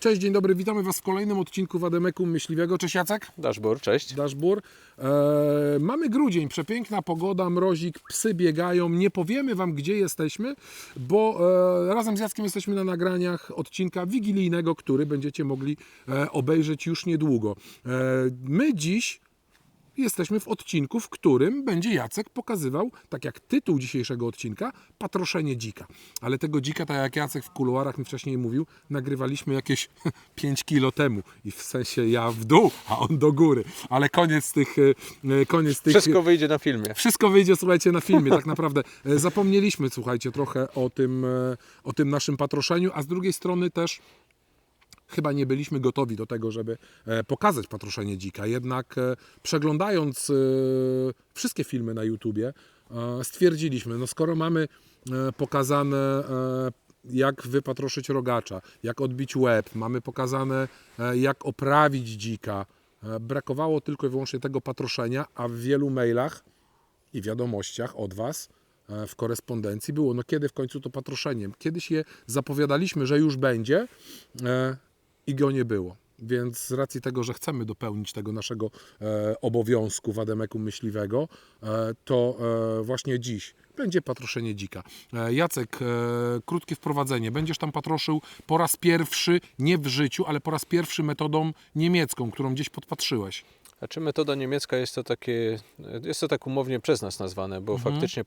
Cześć, dzień dobry, witamy Was w kolejnym odcinku Wademeku Myśliwego. Cześć Jacek. Dashboard, cześć. Daszbur. E, mamy grudzień, przepiękna pogoda, mrozik, psy biegają. Nie powiemy Wam, gdzie jesteśmy, bo e, razem z Jackiem jesteśmy na nagraniach odcinka wigilijnego, który będziecie mogli e, obejrzeć już niedługo. E, my dziś jesteśmy w odcinku, w którym będzie Jacek pokazywał, tak jak tytuł dzisiejszego odcinka, patroszenie dzika. Ale tego dzika, tak jak Jacek w kuluarach mi wcześniej mówił, nagrywaliśmy jakieś 5 kilo temu. I w sensie ja w dół, a on do góry. Ale koniec tych... e, Koniec tych Wszystko wyjdzie na filmie. wszystko wyjdzie, słuchajcie, na filmie. Tak naprawdę e, zapomnieliśmy, słuchajcie, trochę o tym, e, o tym naszym patroszeniu, a z drugiej strony też chyba nie byliśmy gotowi do tego, żeby e, pokazać patroszenie dzika. Jednak e, przeglądając e, wszystkie filmy na YouTubie, stwierdziliśmy, no skoro mamy pokazane jak wypatroszyć rogacza, jak odbić łeb, mamy pokazane jak oprawić dzika, brakowało tylko i wyłącznie tego patroszenia, a w wielu mailach i wiadomościach od Was w korespondencji było, no kiedy w końcu to patroszenie. Kiedyś je zapowiadaliśmy, że już będzie i go nie było. Więc z racji tego, że chcemy dopełnić tego naszego e, obowiązku wademeku myśliwego, e, to e, właśnie dziś będzie patroszenie dzika. E, Jacek, e, krótkie wprowadzenie. Będziesz tam patroszył po raz pierwszy, nie w życiu, ale po raz pierwszy metodą niemiecką, którą gdzieś podpatrzyłeś. Znaczy metoda niemiecka jest to takie, jest to tak umownie przez nas nazwane, bo Mhm. faktycznie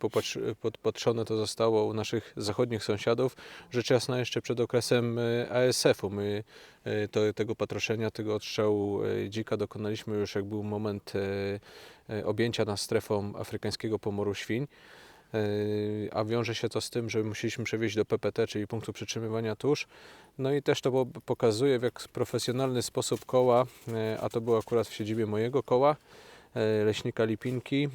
podpatrzone to zostało u naszych zachodnich sąsiadów, rzecz jasna jeszcze przed okresem e, ASF-u. My e, to, tego patroszenia, tego odstrzału e, dzika dokonaliśmy już jak był moment objęcia nas strefą afrykańskiego pomoru świń. Yy, a wiąże się to z tym, że musieliśmy przewieźć do PPT, czyli punktu przytrzymywania tusz. No i też to po- pokazuje w jak profesjonalny sposób koła, yy, a to było akurat w siedzibie mojego koła, leśnika Lipinki, yy,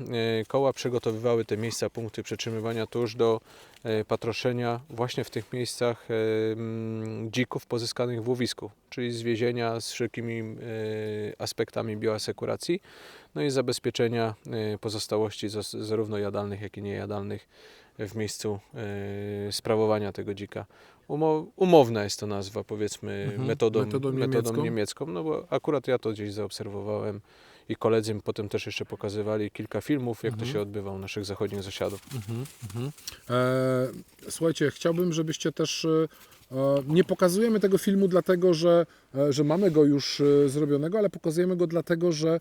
koła przygotowywały te miejsca, punkty przytrzymywania tusz do yy, patroszenia właśnie w tych miejscach dzików pozyskanych w łowisku, czyli zwiezienia z wszelkimi aspektami bioasekuracji no i zabezpieczenia pozostałości zarówno jadalnych, jak i niejadalnych w miejscu sprawowania tego dzika. Umo- umowna jest to nazwa, powiedzmy, Mhm, metodą, metodą metodą, niemiecką. niemiecką. no bo akurat ja to gdzieś zaobserwowałem i koledzy mi potem też jeszcze pokazywali kilka filmów, jak Mhm. to się odbywa u naszych zachodnich sąsiadów. E, słuchajcie, chciałbym, żebyście też. e, Nie pokazujemy tego filmu dlatego, że, e, że mamy go już e, zrobionego, ale pokazujemy go dlatego, że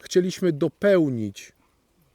chcieliśmy dopełnić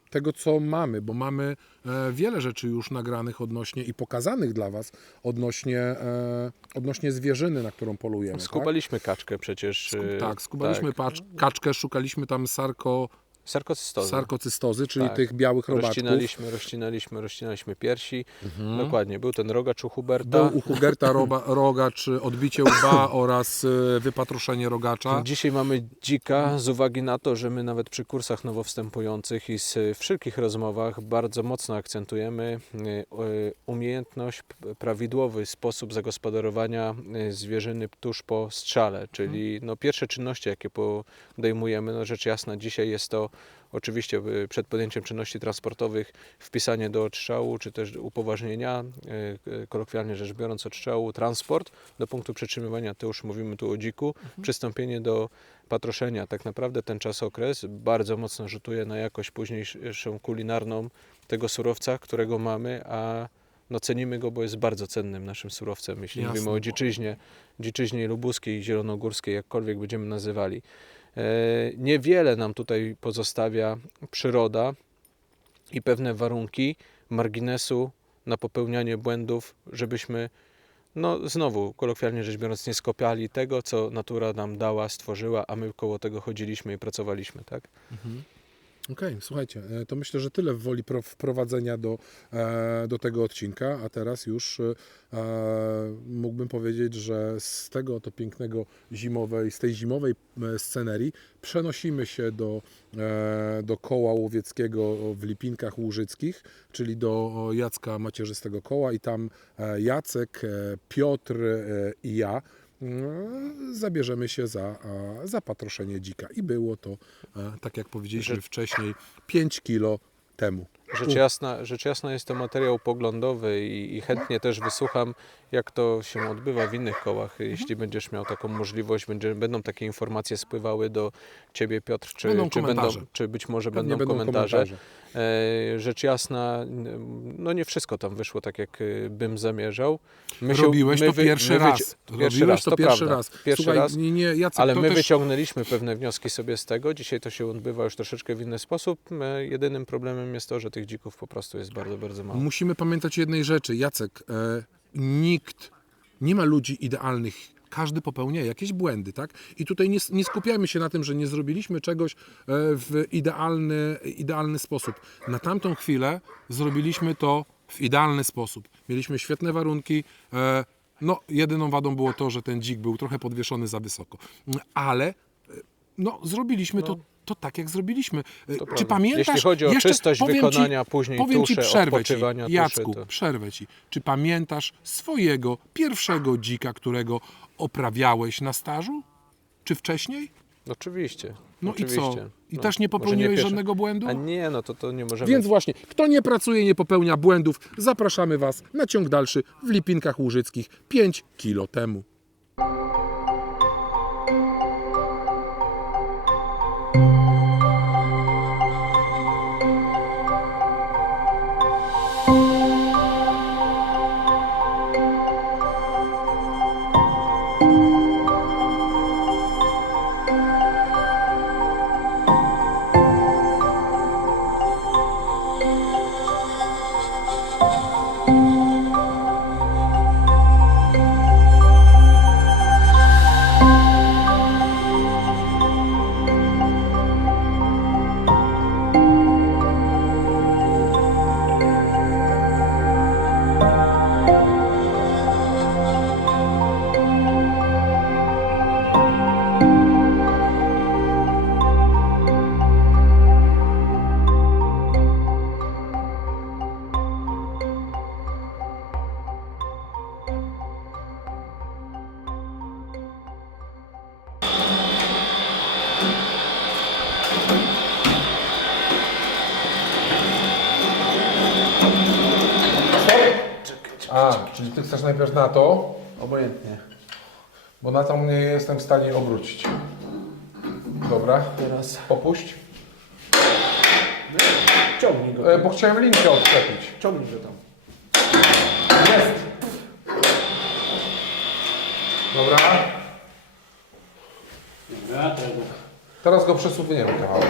tego, co mamy, bo mamy e, wiele rzeczy już nagranych odnośnie i pokazanych dla Was odnośnie, e, odnośnie zwierzyny, na którą polujemy. tak? Skubaliśmy kaczkę przecież. Sku- y, tak, skubaliśmy tak. kaczkę, szukaliśmy tam sarko, Sarkocystozy. sarkocystozy, czyli Tak. tych białych robaczków. Rozcinaliśmy, rozcinaliśmy, rozcinaliśmy piersi. Mhm. Dokładnie, był ten rogacz u Huberta. Był u Hugerta roba, rogacz, odbicie łba oraz e, wypatroszenie rogacza. Dzisiaj mamy dzika z uwagi na to, że my nawet przy kursach nowowstępujących i z wszelkich rozmowach bardzo mocno akcentujemy y, y, umiejętność, prawidłowy sposób zagospodarowania y, zwierzyny tuż po strzale, czyli no, pierwsze czynności, jakie podejmujemy, no rzecz jasna dzisiaj jest to oczywiście y, przed podjęciem czynności transportowych wpisanie do odstrzału, czy też upoważnienia, y, y, kolokwialnie rzecz biorąc odstrzału, transport do punktu przetrzymywania, to już mówimy tu o dziku, przystąpienie do patroszenia. Tak naprawdę ten czas okres bardzo mocno rzutuje na jakość późniejszą kulinarną tego surowca, którego mamy, a no cenimy go, bo jest bardzo cennym naszym surowcem, jeśli Jasne. mówimy o dziczyźnie, dziczyźnie lubuskiej, zielonogórskiej, jakkolwiek będziemy nazywali. E, Niewiele nam tutaj pozostawia przyroda i pewne warunki marginesu na popełnianie błędów, żebyśmy no znowu, kolokwialnie rzecz biorąc, nie skopiali tego, co natura nam dała, stworzyła, a my koło tego chodziliśmy i pracowaliśmy, tak? Okej, słuchajcie, e, to myślę, że tyle w woli pro- wprowadzenia do, e, do tego odcinka, a teraz już e, mógłbym powiedzieć, że z tego oto pięknego zimowej, z tej zimowej scenerii przenosimy się do, do koła łowieckiego w Lipinkach Łużyckich, czyli do Jacka Macierzystego Koła i tam Jacek, Piotr i ja zabierzemy się za, a, za patroszenie dzika. I było to, tak jak powiedzieliśmy wcześniej, 5 kilo temu. Rzecz jasna, rzecz jasna jest to materiał poglądowy i, i chętnie też wysłucham, jak to się odbywa w innych kołach. Jeśli będziesz miał taką możliwość, będzie, będą takie informacje spływały do Ciebie, Piotr, czy, Będą czy, będą, czy być może Pewnie będą, komentarze. komentarze. E, rzecz jasna, no nie wszystko tam wyszło tak, jak y, bym zamierzał. My Robiłeś to wy- pierwszy my raz. wyci- Robiłeś Pierwszy raz, to pierwszy prawda. raz. Pierwszy Słuchaj, raz. Nie, nie, Jacek, Ale to my też... wyciągnęliśmy pewne wnioski sobie z tego. Dzisiaj to się odbywa już troszeczkę w inny sposób. E, Jedynym problemem jest to, że tych dzików po prostu jest bardzo, bardzo mało. Musimy pamiętać jednej rzeczy, Jacek. E, nikt, nie ma ludzi idealnych. Każdy popełnia jakieś błędy, tak? I tutaj nie, nie skupiamy się na tym, że nie zrobiliśmy czegoś e, w idealny, idealny sposób. Na tamtą chwilę zrobiliśmy to w idealny sposób. Mieliśmy świetne warunki. E, no, jedyną wadą było to, że ten dzik był trochę podwieszony za wysoko. Ale e, no, zrobiliśmy to, to tak, jak zrobiliśmy. E, Czy prawda. pamiętasz? Jeśli chodzi o jeszcze czystość wykonania, później powiem tusze, ci, przerwę ci, odpoczywania, tuszy, Jacku, to- przerwę ci. Czy pamiętasz swojego pierwszego dzika, którego oprawiałeś na stażu? Czy wcześniej? Oczywiście. No oczywiście. i co? I No, też nie popełniłeś pierwszy. żadnego błędu? A nie, no to, to nie możemy. Więc właśnie, kto nie pracuje, nie popełnia błędów, zapraszamy Was na ciąg dalszy w Lipinkach Łużyckich 5 kilo temu. Najpierw na to, Obojętnie. bo na to nie jestem w stanie obrócić. Dobra, Teraz popuść. Ciągnij go. E, bo chciałem linkę odczepić. Ciągnij go tam. Jest. Dobra. Dobra, teraz go. Teraz go przesuwniemy kawałek.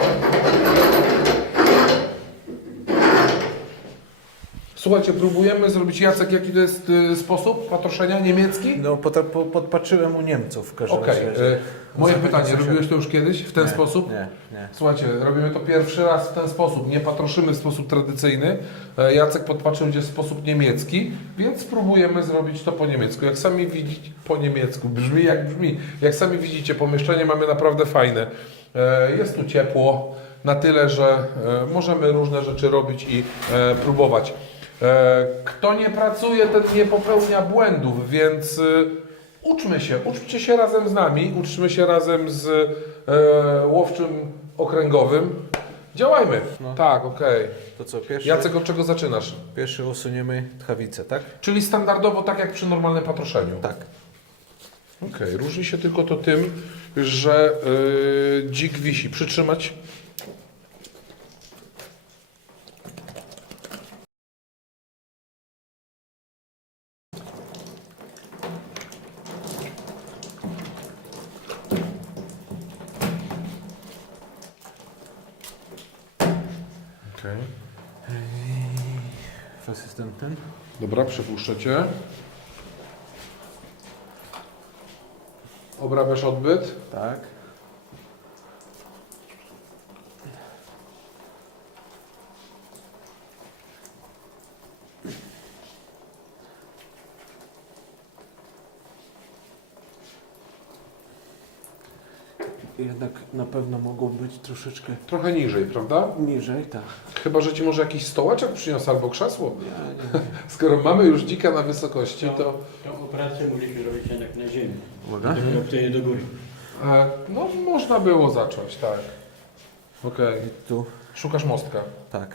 Słuchajcie, próbujemy zrobić Jacek, jaki to jest y, sposób patroszenia niemiecki? No, po, podpatrzyłem u Niemców w każdym Okej. razie. y, Moje pytanie, sąsiad- robiłeś to już kiedyś w ten Nie, sposób? Nie, nie. Słuchajcie, robimy to pierwszy raz w ten sposób. Nie patroszymy w sposób tradycyjny. E, Jacek podpatrzył gdzieś w sposób niemiecki, więc spróbujemy zrobić to po niemiecku. Jak sami widzicie, po niemiecku brzmi jak brzmi. Jak sami widzicie, pomieszczenie mamy naprawdę fajne. E, Jest tu ciepło, na tyle, że e, możemy różne rzeczy robić i e, próbować. E, Kto nie pracuje, ten nie popełnia błędów, więc e, uczmy się, uczcie się razem z nami, uczmy się razem z e, łowczym okręgowym. Działajmy. Tak, okej. To co, pierwszy, Jacek, od czego zaczynasz? pierwszy usuniemy tchawicę, tak? Czyli standardowo tak jak przy normalnym patroszeniu. Tak. Okej, różni się tylko to tym, że yy, dzik wisi. Przytrzymać. Okej. Was jest ten, ten? Dobra, przepuszczę Cię. Obrabiasz odbyt. Tak. Jednak na pewno mogło być troszeczkę Trochę niżej, prawda? niżej, tak. Chyba, że Ci może jakiś stołeczek przyniósł albo krzesło. Ja, nie, nie. Skoro mamy już dzika na wysokości, to Tą operację musieliśmy robić jednak na ziemi. Uwaga. Dopiero wtedy do góry. e, no, można było zacząć, tak. Okej. I tu, Szukasz mostka. tak.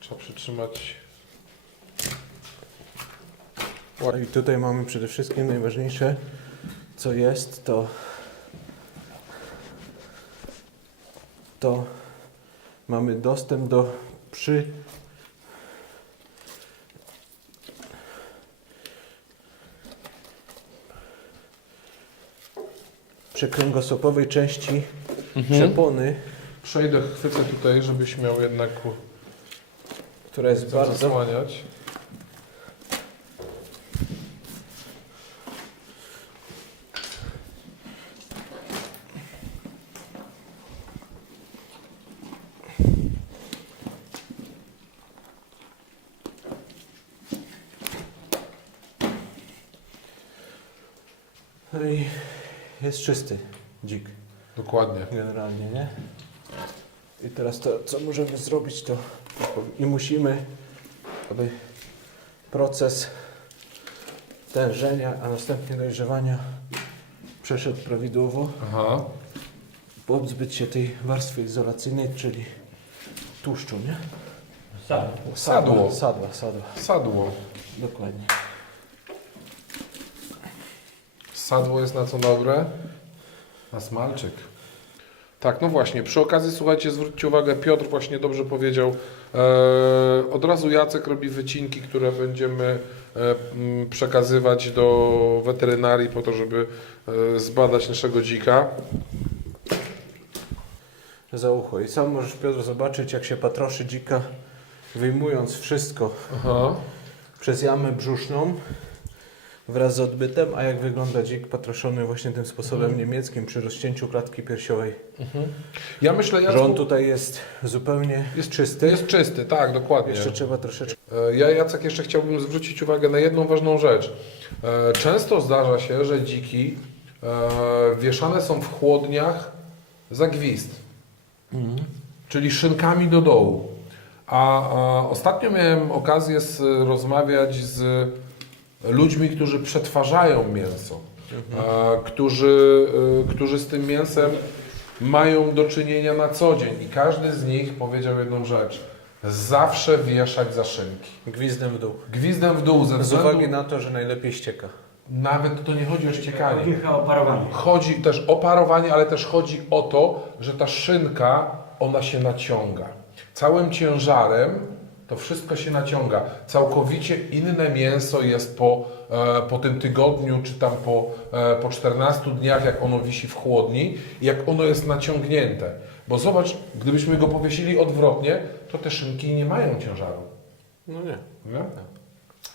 Trzeba przytrzymać. No I tutaj mamy przede wszystkim najważniejsze, co jest, to to mamy dostęp do przy przekręgosłupowej części przepony, Przejdę, chwycę tutaj, żebyś miał jednak która jest bardzo zasłaniać. No i jest czysty dzik. Dokładnie. generalnie, nie? I teraz to, co możemy zrobić, to i musimy, aby proces tężenia, a następnie dojrzewania przeszedł prawidłowo, Aha. pozbyć się tej warstwy izolacyjnej, czyli tłuszczu, nie? Sam. Sadło. Sadła, sadła, Sadło. dokładnie. Sadło jest na co dobre? Na smalczyk. Tak, no właśnie. Przy okazji, słuchajcie, zwróćcie uwagę, Piotr właśnie dobrze powiedział. E, od razu Jacek robi wycinki, które będziemy e, m, przekazywać do weterynarii po to, żeby e, zbadać naszego dzika. Za ucho. I sam możesz, Piotr, zobaczyć, jak się patroszy dzika, wyjmując wszystko Aha. przez jamę brzuszną wraz z odbytem, a jak wygląda dzik patroszony właśnie tym sposobem niemieckim przy rozcięciu klatki piersiowej. Ja myślę, Że on tutaj jest zupełnie jest czysty. Jest czysty, tak, dokładnie. Jeszcze trzeba troszeczkę. E, Ja, Jacek, jeszcze chciałbym zwrócić uwagę na jedną ważną rzecz. E, Często zdarza się, że dziki e, wieszane są w chłodniach za gwizd, czyli szynkami do dołu. A, a ostatnio miałem okazję z, rozmawiać z ludźmi, którzy przetwarzają mięso, e, którzy, e, którzy z tym mięsem mają do czynienia na co dzień. I każdy z nich powiedział jedną rzecz. Zawsze wieszać za szynki. Gwizdem w dół. Gwizdem w dół ze Z względu... uwagi na to, że najlepiej ścieka. Nawet to nie chodzi o ściekanie. Chodzi chyba o parowanie. Chodzi też o parowanie, ale też chodzi o to, że ta szynka, ona się naciąga. Całym ciężarem to wszystko się naciąga. Całkowicie inne mięso jest po, e, po tym tygodniu, czy tam po, e, po 14 dniach, jak ono wisi w chłodni, jak ono jest naciągnięte. Bo zobacz, gdybyśmy go powiesili odwrotnie, to te szynki nie mają ciężaru. No nie. Nie?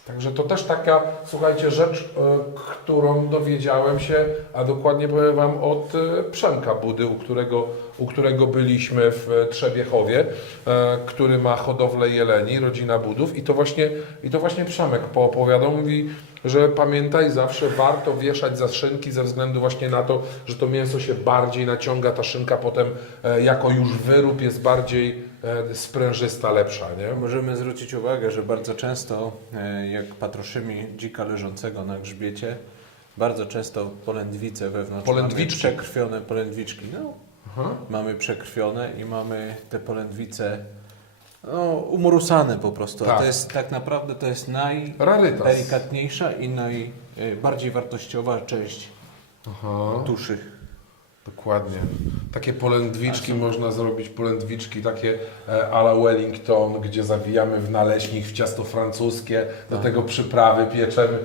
Także to też taka, słuchajcie, rzecz, e, którą dowiedziałem się, a dokładnie powiem Wam od Przemka Budy, u którego, u którego byliśmy w Trzebiechowie, e, który ma hodowlę jeleni, rodzina Budów i to właśnie, i to właśnie Przemek poopowiadał, mówi, że pamiętaj, zawsze warto wieszać za szynki ze względu właśnie na to, że to mięso się bardziej naciąga, ta szynka potem e, jako już wyrób jest bardziej e, sprężysta, lepsza, nie? Możemy zwrócić uwagę, że bardzo często, jak patroszymy dzika leżącego na grzbiecie, bardzo często polędwice wewnątrz Polędwiczki. mamy przekrwione polędwiczki. No, Aha. mamy przekrwione i mamy te polędwice no, umorusane po prostu. A Tak. to jest tak naprawdę to jest Rarytas. najdelikatniejsza i najbardziej wartościowa część Aha. tuszy. Dokładnie. Takie polędwiczki można zrobić, polędwiczki takie e, a la Wellington, gdzie zawijamy w naleśnik, w ciasto francuskie, do tego przyprawy pieczemy.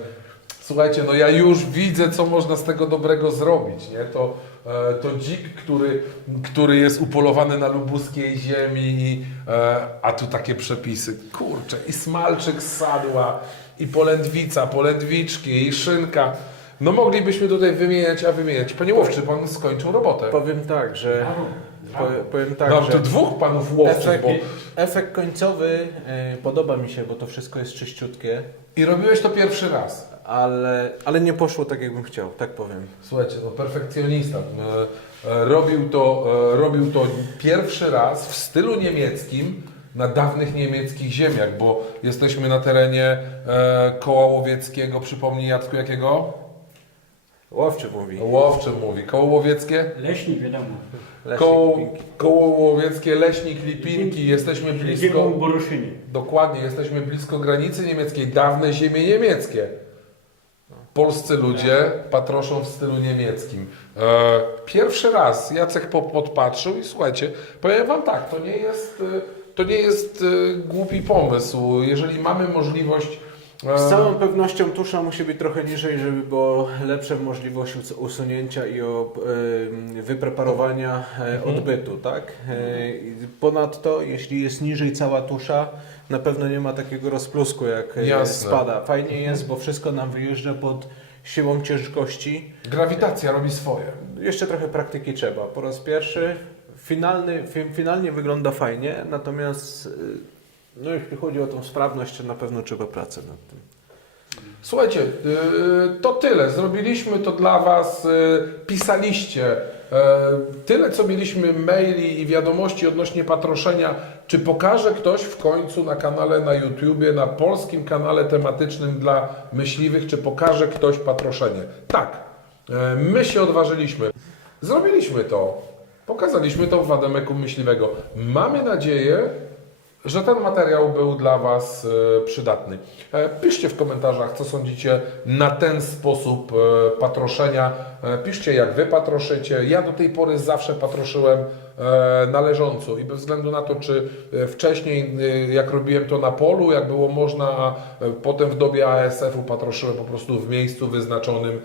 Słuchajcie, no ja już widzę, co można z tego dobrego zrobić, nie? To, e, to dzik, który, który jest upolowany na lubuskiej ziemi, i, e, a tu takie przepisy. Kurczę, i smalczyk z sadła, i polędwica, polędwiczki, i szynka. No moglibyśmy tutaj wymieniać, a wymieniać. Panie Łowczy, pan skończył robotę. Powiem tak, że po, powiem tak, Mam tu dwóch panów łowców, efekt, bo... efekt końcowy e, podoba mi się, bo to wszystko jest czyściutkie, I robiłeś to pierwszy raz. Ale, ale nie poszło tak, jakbym chciał, tak powiem. Słuchajcie, no perfekcjonista. E, e, Robił to, e, robił to pierwszy raz w stylu niemieckim na dawnych niemieckich ziemiach, bo jesteśmy na terenie e, koła łowieckiego, przypomnij Jacku, jakiego? Łowczy mówi. Łowczy mówi. Koło łowieckie? Leśnik wiadomo. Leszek Koło, Pinki. koło łowieckie, leśnik, lipinki. Jesteśmy blisko... Boruszynie. Dokładnie, jesteśmy blisko granicy niemieckiej, dawne ziemie niemieckie. Polscy ludzie patroszą w stylu niemieckim. E, pierwszy raz Jacek po- podpatrzył i słuchajcie, powiem Wam tak, to nie jest, e, to nie jest e, głupi pomysł. Jeżeli mamy możliwość. E, Z całą pewnością tusza musi być trochę niżej, żeby było lepsze możliwość us- usunięcia i wypreparowania e, odbytu, tak? E, ponadto, jeśli jest niżej cała tusza, na pewno nie ma takiego rozplusku jak e, Jasne. spada. Fajnie jest, bo wszystko nam wyjeżdża pod siłą ciężkości. Grawitacja robi swoje. Jeszcze trochę praktyki trzeba. Po raz pierwszy finalny, fi, finalnie wygląda fajnie, natomiast y, no jeśli chodzi o tą sprawność, to na pewno trzeba pracę nad tym. Słuchajcie, yy, to tyle. Zrobiliśmy to dla Was. yy, Pisaliście. Yy, Tyle, co mieliśmy maili i wiadomości odnośnie patroszenia. Czy pokaże ktoś w końcu na kanale na YouTubie, na polskim kanale tematycznym dla myśliwych, czy pokaże ktoś patroszenie? Tak. My się odważyliśmy. Zrobiliśmy to. Pokazaliśmy to Wademeku Myśliwego. Mamy nadzieję, że ten materiał był dla Was e, przydatny. E, Piszcie w komentarzach, co sądzicie na ten sposób e, patroszenia. Piszcie, jak Wy patroszycie. Ja do tej pory zawsze patroszyłem należąco i bez względu na to, czy wcześniej, jak robiłem to na polu, jak było można, a potem w dobie ASF-u patroszyłem po prostu w miejscu wyznaczonym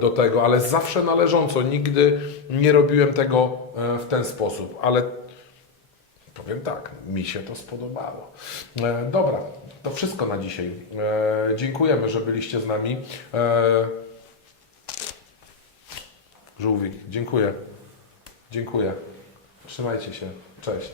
do tego, ale zawsze należąco. Nigdy nie robiłem tego w ten sposób, ale Powiem tak, mi się to spodobało. E, dobra, to wszystko na dzisiaj. E, dziękujemy, że byliście z nami. E, Żółwik, dziękuję. Dziękuję. Trzymajcie się. Cześć.